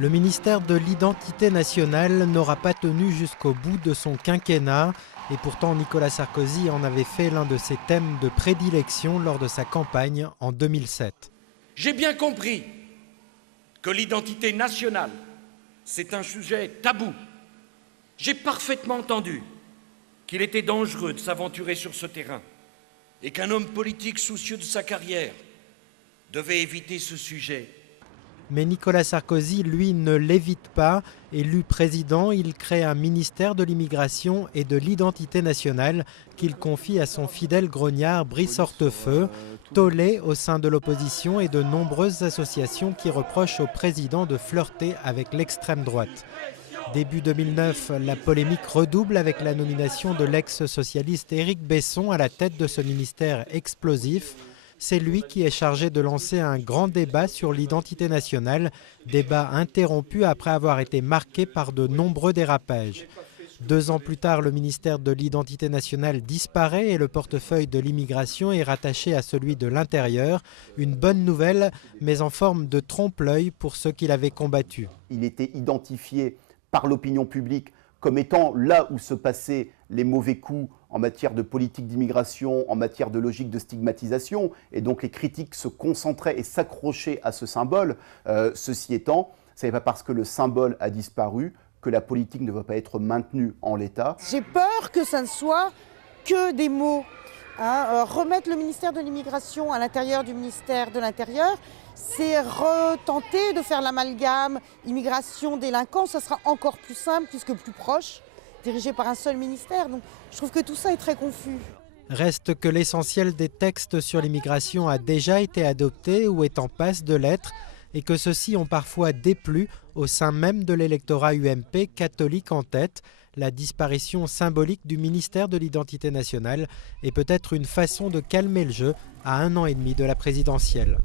Le ministère de l'Identité nationale n'aura pas tenu jusqu'au bout de son quinquennat et pourtant Nicolas Sarkozy en avait fait l'un de ses thèmes de prédilection lors de sa campagne en 2007. J'ai bien compris que l'identité nationale, c'est un sujet tabou. J'ai parfaitement entendu qu'il était dangereux de s'aventurer sur ce terrain et qu'un homme politique soucieux de sa carrière devait éviter ce sujet. Mais Nicolas Sarkozy, lui, ne l'évite pas. Élu président, il crée un ministère de l'immigration et de l'identité nationale qu'il confie à son fidèle grognard Brice Hortefeux, tollé au sein de l'opposition et de nombreuses associations qui reprochent au président de flirter avec l'extrême droite. Début 2009, la polémique redouble avec la nomination de l'ex-socialiste Éric Besson à la tête de ce ministère explosif. C'est lui qui est chargé de lancer un grand débat sur l'identité nationale, débat interrompu après avoir été marqué par de nombreux dérapages. 2 ans plus tard, le ministère de l'Identité nationale disparaît et le portefeuille de l'immigration est rattaché à celui de l'Intérieur. Une bonne nouvelle, mais en forme de trompe-l'œil pour ceux qui l'avaient combattu. Il était identifié par l'opinion publique comme étant là où se passaient les mauvais coups en matière de politique d'immigration, en matière de logique de stigmatisation, et donc les critiques se concentraient et s'accrochaient à ce symbole. Ceci étant, ce n'est pas parce que le symbole a disparu que la politique ne va pas être maintenue en l'état. J'ai peur que ça ne soit que des mots. Remettre le ministère de l'immigration à l'intérieur du ministère de l'Intérieur, c'est retenter de faire l'amalgame immigration-délinquance. Ça sera encore plus simple puisque plus proche, dirigé par un seul ministère. Donc je trouve que tout ça est très confus. Reste que l'essentiel des textes sur l'immigration a déjà été adopté ou est en passe de l'être et que ceux-ci ont parfois déplu au sein même de l'électorat UMP, catholique en tête. La disparition symbolique du ministère de l'Identité nationale est peut-être une façon de calmer le jeu à 1 an et demi de la présidentielle.